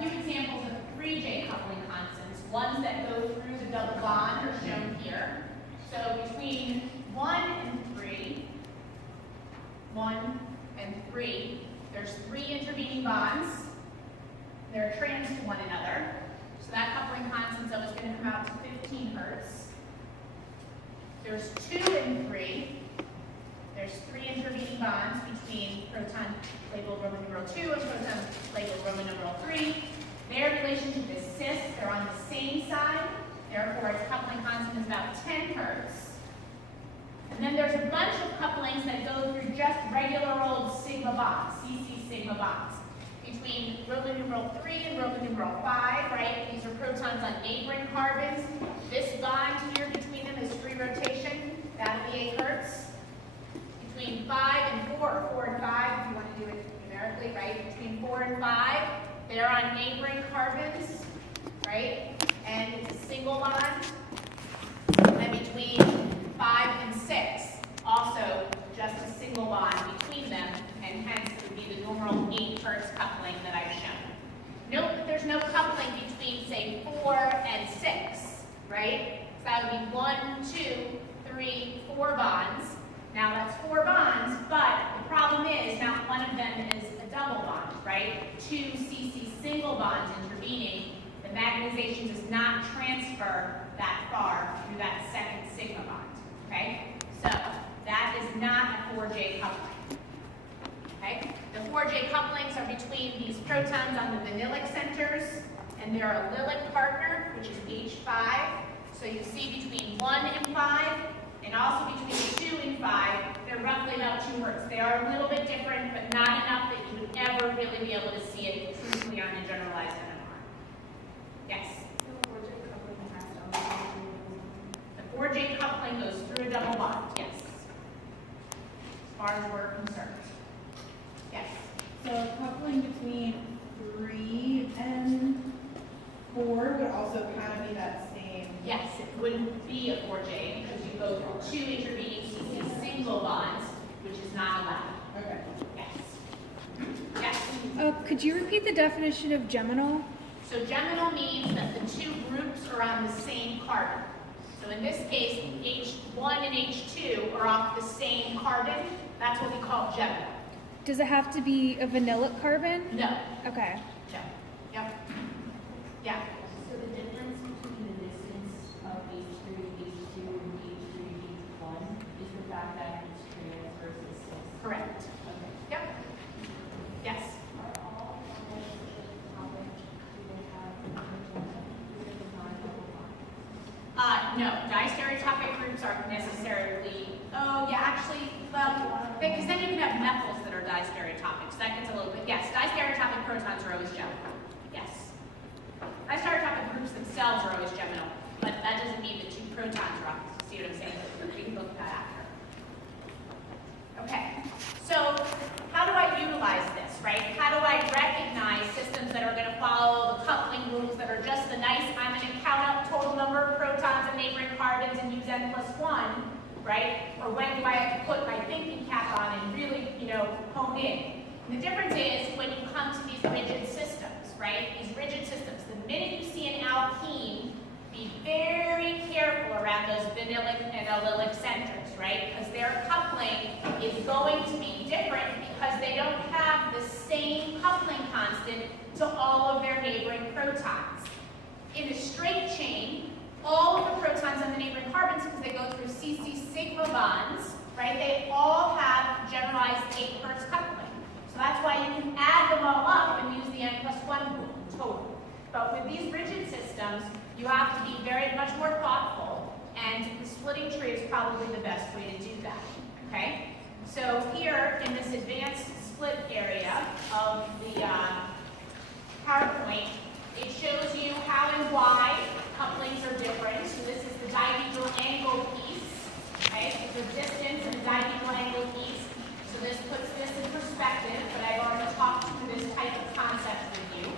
a few examples of 3J coupling constants. Ones that go through the double bond are shown here. So between 1 and 3, 1 and 3, there's 3 intervening bonds. They're trans to one another. So that coupling constant is going to come out to 15 hertz. There's 2 and 3. There's 3 intervening bonds between proton labeled Roman numeral 2 and proton labeled Roman numeral 3. Their relationship is cis. They're on the same side. Therefore, its coupling constant is about 10 hertz. And then there's a bunch of couplings that go through just regular old sigma bonds, CC sigma bonds, between Roman numeral 3 and Roman numeral 5, right? These are protons on neighboring carbons. This bond here between them is free rotation. That'll be 8 hertz. Between 5 and 4, or 4 and 5, if you want to do it numerically, right? Between 4 and 5, they're on neighboring carbons, right? And it's a single bond. And between 5 and 6, also just a single bond between them, and hence it would be the normal 8 hertz coupling that I've shown. Note that there's no coupling between, say, 4 and 6, right? So that would be 1, 2, 3, 4 bonds. Now that's 4 bonds, but the problem is not one of them is a double bond, right? 2 CC single bonds intervening. The magnetization does not transfer that far through that second sigma bond, okay? So that is not a 4J coupling, okay? The 4J couplings are between these protons on the vinylic centers and they're a allylic partner, which is H5. So you see between 1 and 5, and also between 2 and 5, they're roughly about 2 hertz. They are a little bit different, but not enough that you would ever really be able to see it truthfully on a generalized NMR. Yes? The 4J coupling goes through a double bond, yes. As far as we're concerned. Yes? So coupling between 3 and 4 would also kind of be that same. Yes, it wouldn't be a 4J because you go through 2 intervening CC single bonds, which is not allowed. Okay. Yes. Yes? Could you repeat the definition of geminal? So geminal means that the 2 groups are on the same carbon. So in this case, H1 and H2 are off the same carbon. That's what we call geminal. Does it have to be a vanillic carbon? No. Okay. No. Yep. Yeah. So the difference between the distance of H3, H2, and H3, H1 is the fact that it's trans versus cis. Correct. Okay. Yep. Yes. Are all topics do they have non-double bonds? No, distereotopic groups aren't necessarily, oh yeah, actually, because then you can have methyls that are distereotopic, so that gets a little bit, yes, distereotopic protons are always geminal, yes. Distereotopic groups themselves are always geminal, but that doesn't mean the 2 protons are off, see what I'm saying? We can look at that after. Okay, so how do I utilize this, right? How do I recognize systems that are going to follow the coupling rules that are just the nice, I'm going to count up total number of protons and neighboring carbons and use n+1, right? Or when do I have to put my thinking cap on and really, hone in? And the difference is when you come to these rigid systems, right? These rigid systems, the minute you see an alkene, be very careful around those vinylic and allylic centers, right? Because their coupling is going to be different because they don't have the same coupling constant to all of their neighboring protons. In a straight chain, all of the protons on the neighboring carbons, because they go through CC sigma bonds, right? They all have generalized 8 hertz coupling. So that's why you can add them all up and use the n+1 rule total. But with these rigid systems, you have to be very much more thoughtful, and the splitting tree is probably the best way to do that, okay? So here in this advanced split area of the PowerPoint, it shows you how and why couplings are different. So this is the dihedral angle piece, okay? It's the distance and the dihedral angle piece. So this puts this in perspective, but I've already talked through this type of concept with you.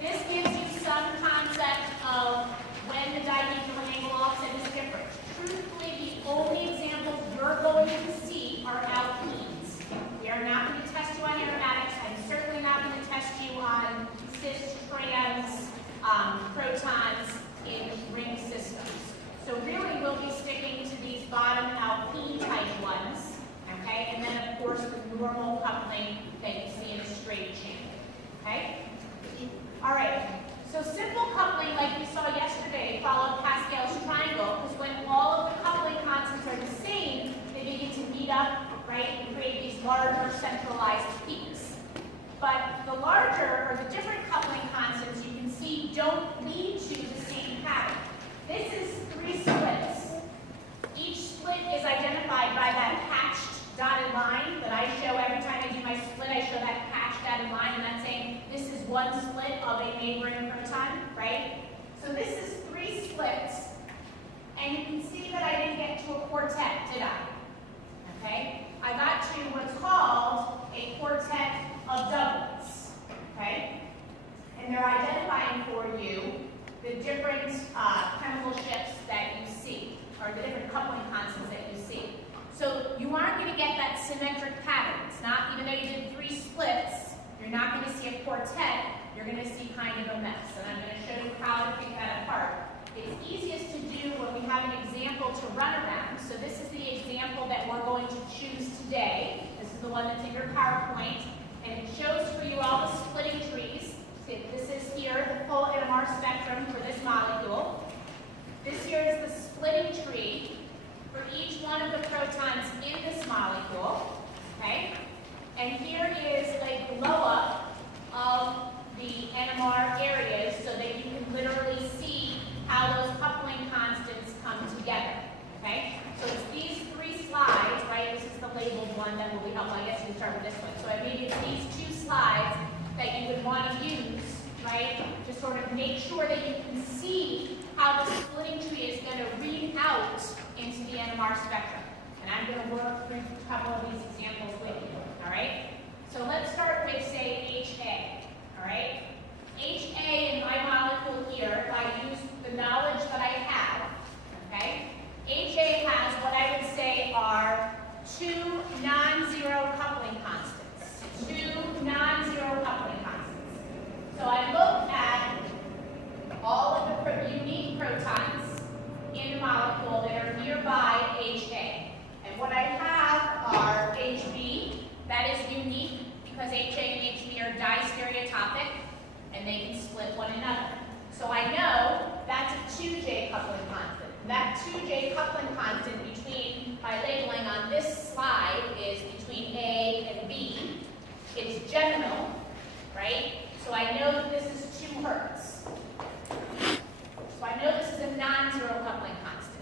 This gives you some concept of when the dihedral angle offset is different. Truthfully, the only examples you're going to see are alkenes. We are not going to test you on aromatics. I'm certainly not going to test one split of a neighboring proton, right? So this is 3 splits, and you can see that I didn't get to a quartet, did I? Okay? I got to what's called a quartet of doublets, okay? And they're identifying for you the different chemical shifts that you see, or the different coupling constants that you see. So you aren't going to get that symmetric pattern. It's not, even though you did 3 splits, you're not going to see a quartet, you're going to see kind of a mess. And I'm going to show you how to pick that apart. It's easiest to do when we have an example to run around. So this is the example that we're going to choose today. This is the one that's in your PowerPoint. And it shows for you all the splitting trees. See, this is here, the full NMR spectrum for this molecule. This here is the splitting tree for each one of the protons in this molecule. Okay? And here is a blow-up of the NMR areas so that you can literally see how those coupling constants come together. Okay? So it's these 3 slides, right? This is the labeled one that will be helpful. I guess you can start with this one. So I made you these 2 slides that you would want to use, right? To sort of make sure that you can see how the splitting tree is going to read out into the NMR spectrum. And I'm going to work through a couple of these examples with you. All right? So let's start with, say, HA. All right? HA in my molecule here, if I use the knowledge that I have, okay? HA has what I would say are 2 non-zero coupling constants. 2 non-zero coupling constants. So I look at all of the unique protons in the molecule that are nearby HA. And what I have are HB, that is unique because HA and HB are distereotopic, and they can split one another. So I know that's a 2J coupling constant. That 2J coupling constant between, by labeling on this slide, is between A and B. It's geminal, right? So I know that this is 2 hertz. So I know this is a non-zero coupling constant.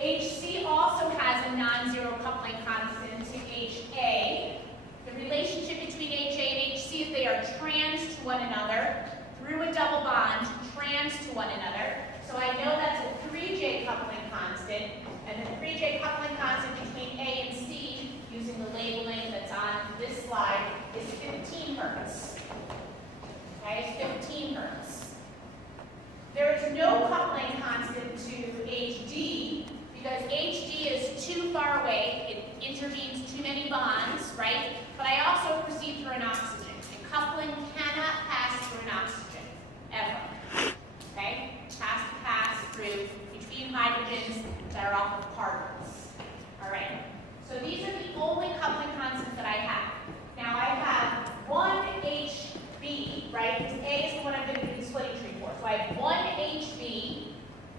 HC also has a non-zero coupling constant to HA. The relationship between HA and HC is they are trans to one another through a double bond, trans to one another. So I know that's a 3J coupling constant, and the 3J coupling constant between A and C, using the labeling that's on this slide, is 15 hertz. Okay, it's 15 hertz. There is no coupling constant to HD, because HD is too far away, it intervenes too many bonds, right? But I also proceed through an oxygen. And coupling cannot pass through an oxygen, ever. Okay? It has to pass through between hydrogens that are off of carbons. All right? So these are the only coupling constants that I have. Now I have 1 HB, right? Because A is the one I'm going to do the splitting tree for. So I have 1 HB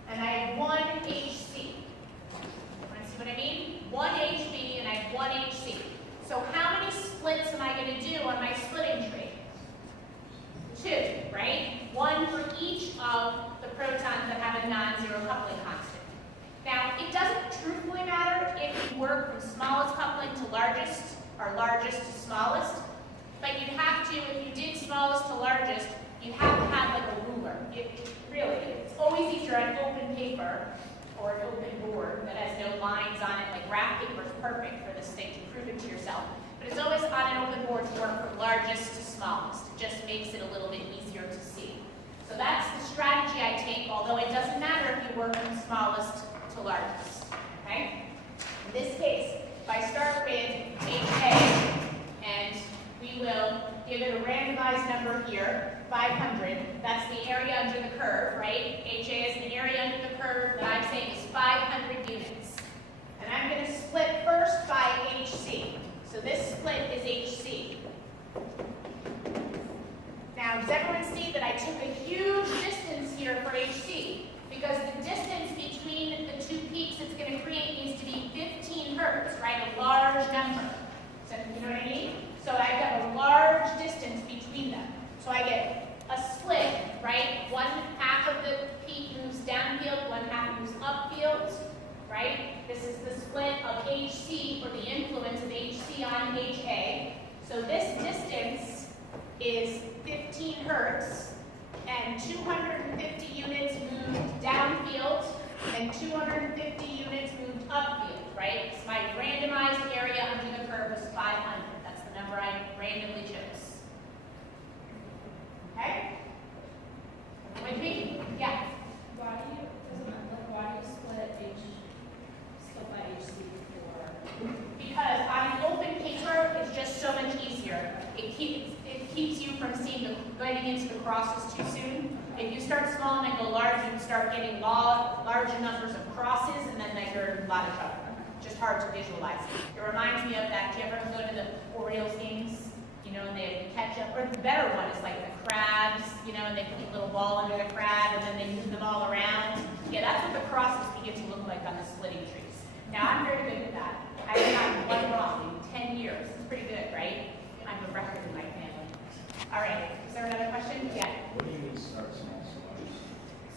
and I have 1 HC. Want to see what I mean? 1 HB and I have 1 HC. So how many splits am I going to do on my splitting tree? 2, right? 1 for each of the protons that have a non-zero coupling constant. Now, it doesn't truthfully matter if you work from smallest coupling to largest, or largest to smallest, but you'd have to, if you did smallest to largest, you'd have to have like a ruler. It's always easier on open paper or an open board that has no lines on it, like graph paper is perfect for this thing to prove it to yourself. But it's always on an open board to work from largest to smallest. It just makes it a little bit easier to see. So that's the strategy I take, although it doesn't matter if you work from smallest to largest. Okay? In this case, if I start with HA, and we will give it a randomized number here, 500. That's the area under the curve, right? HA is the area under the curve that I'm saying is 500 units. And I'm going to split first by HC. So this split is HC. Now, does everyone see that I took a huge distance here for HC? Because the distance between the 2 peaks it's going to create needs to be 15 hertz, right? A large number. So, you know what I mean? So I have a large distance between them. So I get a split, right? 1/2 of the peak moves downfield, 1/2 moves upfield, right? This is the split of HC, or the influence of HC on HA. So this distance is is 15 hertz, and 250 units moved downfield, and 250 units moved upfield, right? So my randomized area under the curve was 500. That's the number I randomly chose. Okay? With me? Yeah. Why do you split by HC for? Because on an open paper, it's just so much easier. It keeps you from getting into the crosses too soon. If you start small and then go large, you can start getting larger numbers of crosses, and then you're in a lot of trouble. Just hard to visualize. It reminds me of that. Do you ever go to the Orioles games? You know, and they have the ketchup, or the better one is like the crabs, you know, and they put a little ball under the crab, and then they move them all around. Yeah, that's what the crosses begin to look like on the splitting trees. Now, I'm very good at that. I haven't gotten one wrong in 10 years. It's pretty good, right? I'm a record in my family. All right, is there another question? Yeah. What do you mean start small, so large?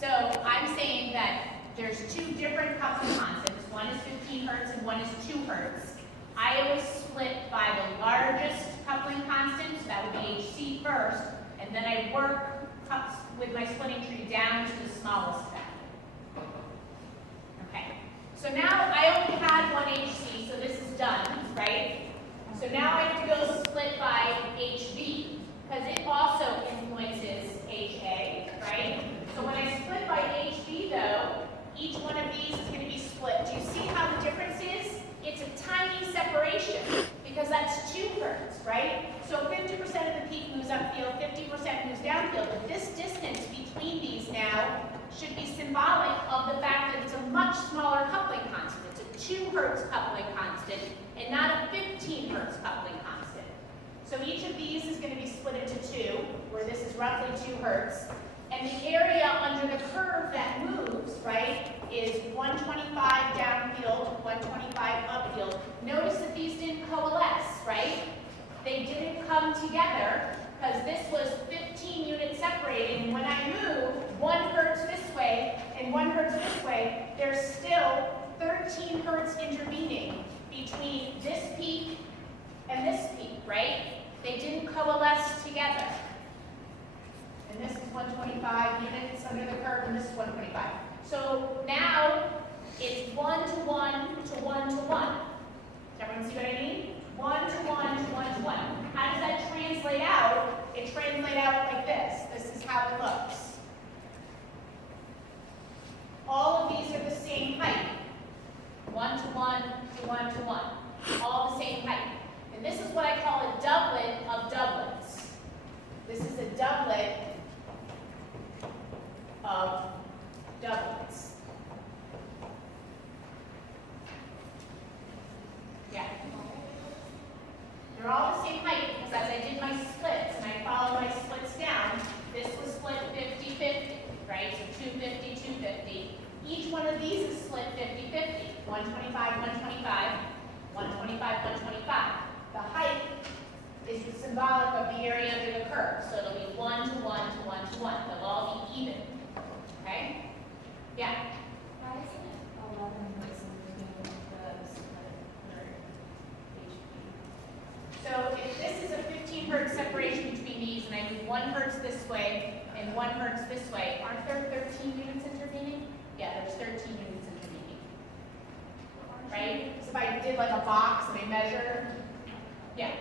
So I'm saying that there's two different coupling constants. One is 15 hertz and one is 2 hertz. I always split by the largest coupling constant, so that would be HC first, and then I work with my splitting tree down to the smallest value. Okay, so now I only had one HC, so this is done, right? So now I have to go split by HV, because it also influences HA, right? So when I split by HV though, each one of these is going to be split. Do you see how the difference is? It's a tiny separation, because that's 2 hertz, right? So 50% of the peak moves upfield, 50% moves downfield, but this distance between these now should be symbolic of the fact that it's a much smaller coupling constant. It's a 2 hertz coupling constant, and not a 15 hertz coupling constant. So each of these is going to be split into 2, where this is roughly 2 hertz. And the area under the curve that moves, right, is 125 downfield, 125 upfield. Notice that these didn't coalesce, right? They didn't come together because this was 15 units separated. And when I move 1 hertz this way and 1 hertz this way, there's still 13 hertz intervening between this peak and this peak, right? They didn't coalesce together. And this is 125 units under the curve, and this is 125. So now it's 1 to 1 to 1 to 1. Does everyone see what I mean? 1 to 1 to 1 to 1. How does that translate out? It translates out like this. This is how it looks. All of these are the same height. 1 to 1 to 1 to 1. All the same height. And this is what I call a doublet of doublets. This is a doublet of doublets. Yeah. They're all the same height because as I did my splits and I followed my splits down, this was split 50-50, right? So 250, 250. Each one of these is split 50-50. 125, 125, 125, 125. The height is symbolic of the area under the curve. So it'll be 1 to 1 to 1 to 1. They'll all be even. Okay? Yeah? Why isn't it 11 hertz in between the split for HP? So if this is a 15 hertz separation between these, and I move 1 hertz this way and 1 hertz this way, aren't there 13 units intervening? Yeah, there's 13 units intervening. Right? So if I did like a box and I measure, yeah.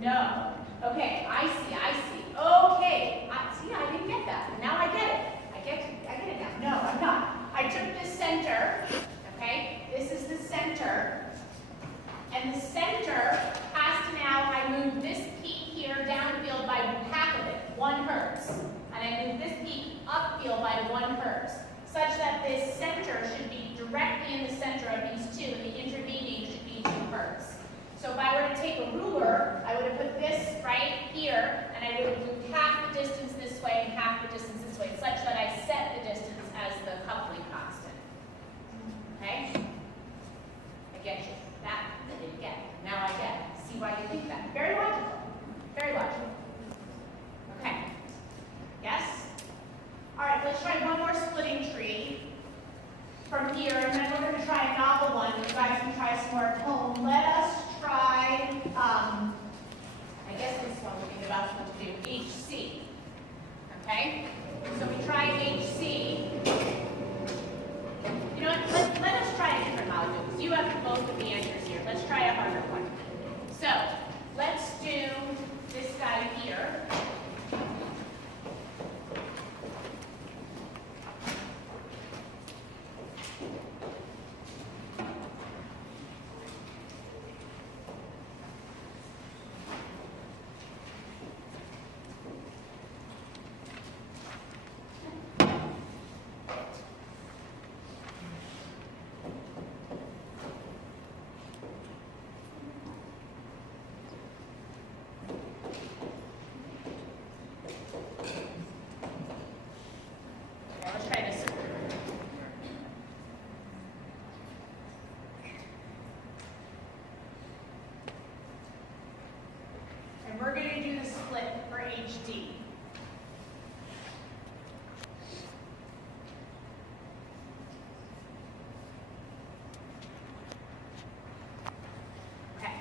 No. Okay, I see. Okay, see, I didn't get that. Now I get it. I get it now. No, I'm not. I took the center, okay? This is the center. And the center has to now, I move this peak here downfield by half of it, 1 hertz. And I move this peak upfield by 1 hertz, such that this center should be directly in the center of these two, and the intervening should be 2 hertz. So if I were to take a ruler, I would have put this right here, and I would have moved half the distance this way and half the distance this way, such that I set the distance as the coupling constant. Okay? I get you. That I didn't get. Now I get. See why you think that. Very logical. Very logical. Okay. Yes? All right, let's try one more splitting tree from here, and then we're going to try a novel one. You guys can try some more at home. Let us try, I guess this one. HC. Okay? So we try HC. You know what? Let us try a different molecule, because you have most of the answers here. Let's try a harder one. So let's do this guy here. Let's try this. And we're going to do the split for HD. Okay.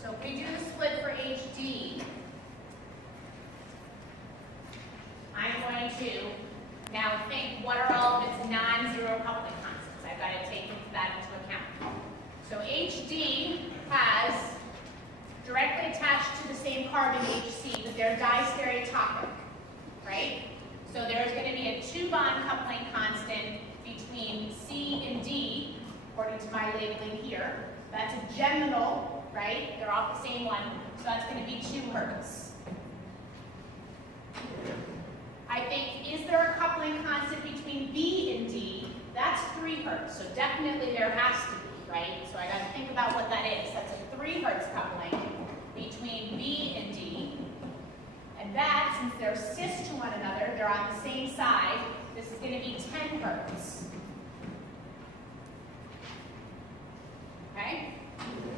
So if we do the split for HD, I'm going to now think, what are all of its non-zero coupling constants? I've got to take that into account. So HD has directly attached to the same carbon HC, but they're distereotopic, right? So there's going to be a 2-bond coupling constant between C and D, according to my labeling here. That's a geminal, right? They're off the same one, so that's going to be 2 hertz. I think, is there a coupling constant between B and D? That's 3 hertz, so definitely there has to be, right? So I got to think about what that is. That's a 3 hertz coupling between B and D. And that, since they're cis to one another, they're on the same side, this is going to be 10 hertz. Okay?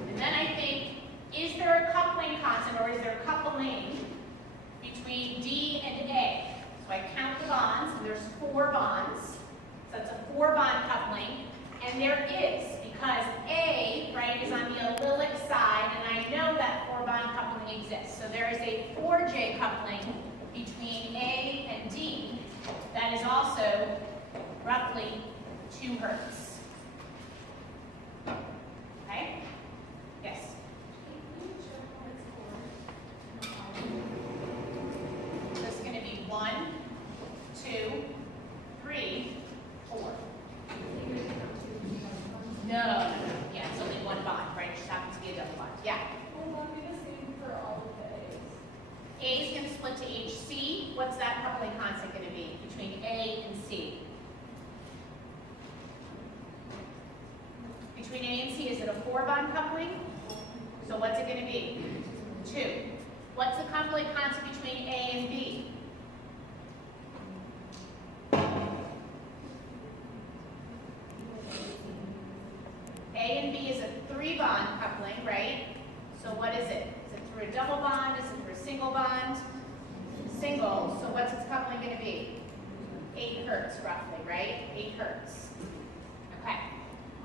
And then I think, is there a coupling constant, or is there a coupling between D and A? So I count the bonds, and there's 4 bonds. So that's a 4-bond coupling. And there is, because A, right, is on the allylic side, and I know that 4-bond coupling exists. So there is a 4J coupling between A and D that is also roughly 2 hertz. Okay? Yes? So it's going to be 1, 2, 3, 4. No. Yeah, it's only 1 bond, right? It just happens to be a double bond. Yeah. Will that be the same for all of the A's? A is going to split to HC. What's that coupling constant going to be between A and C? Between A and C, is it a 4-bond coupling? So what's it going to be? 2. What's the coupling constant between A and B? A and B is a 3-bond coupling, right? So what is it? Is it through a double bond? Is it through a single bond? Single. So what's its coupling going to be? 8 hertz roughly, right? 8 hertz. Okay.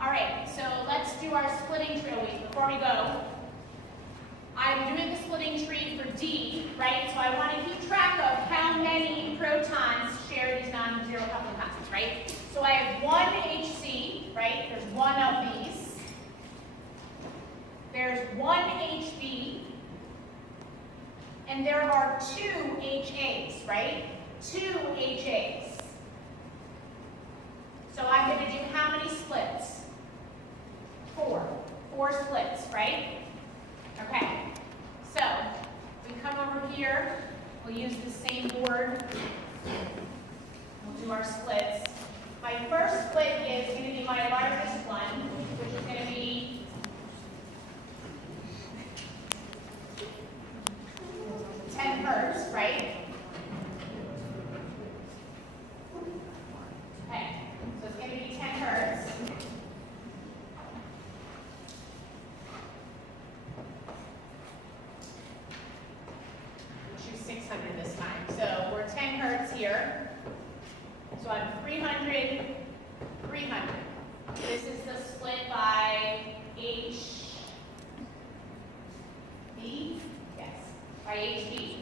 All right, so let's do our splitting tree. Before we go, I'm doing the splitting tree for D, right? So I want to keep track of how many protons share these non-zero coupling constants, right? So I have 1 HC, right? There's 1 of these. There's 1 HB. And there are 2 HAs, right? 2 HAs. So I'm going to do how many splits? 4. 4 splits, right? Okay. So we come over here. We'll use the same board. We'll do our splits. My first split is going to be my largest one, which is going to be 10 hertz, right? Okay, so it's going to be 10 hertz. Choose 600 this time. So we're 10 hertz here. So I'm 300, 300. This is the split by HB. Yes, by HB.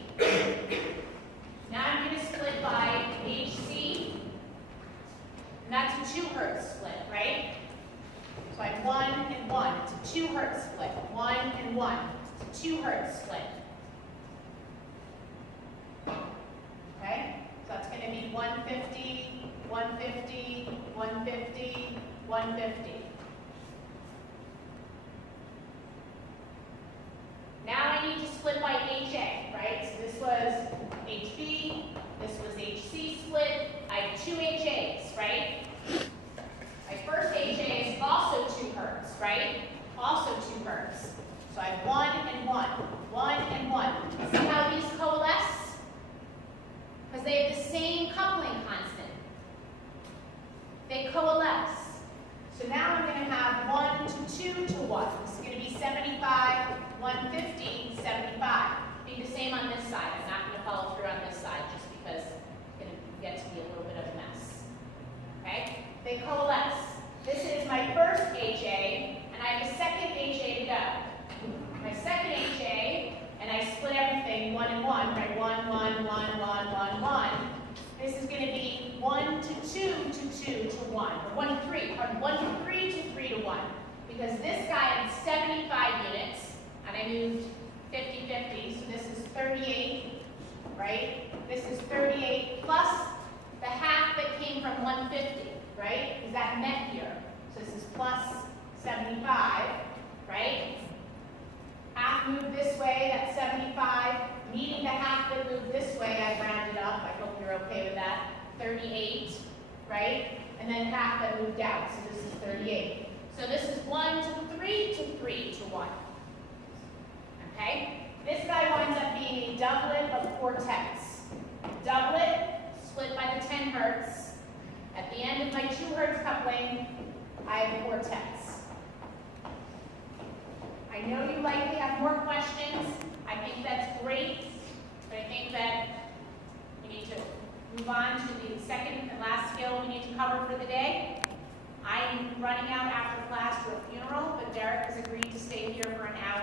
150, 150, 150. Now I need to split by HA, right? So this was HB, this was HC split. I have 2 HAs, right? My first HA is also 2 hertz, right? Also 2 hertz. So I have 1 and 1, 1 and 1. See how these coalesce? Because they have the same coupling constant. They coalesce. So now I'm going to have 1 to 2 to 1. This is going to be 75, 150, 75. Be the same on this side. I'm not going to follow through on this side just because it's going to get to be a little bit of a mess. Okay? They coalesce. This is my first HA, and I have a second HA to go. My second HA, and I split everything 1 and 1, right? 1, 1, 1, 1, 1, 1. This is going to be 1 to 2 to 2 to 1, or 1 to 3, pardon, 1 to 3 to 3 to 1. Because this guy had 75 units, and I moved 50-50, so this is 38, right? This is 38 plus the half that came from 150, right? Is that met here? So this is plus 75, right? Half moved this way, that's 75. Meeting the half that moved this way, I rounded up. I hope you're okay with that. 38, right? And then half that moved out, so this is 38. So this is 1 to 3 to 3 to 1. Okay? This guy winds up being a doublet of quartets. Doublet split by the 10 hertz. At the end of my 2 hertz coupling, I have quartets. I know you likely have more questions. I think that's great, but I think that we need to move on to the second and last skill we need to cover for the day. I'm running out after class to a funeral, but Derek has agreed to stay here for an hour.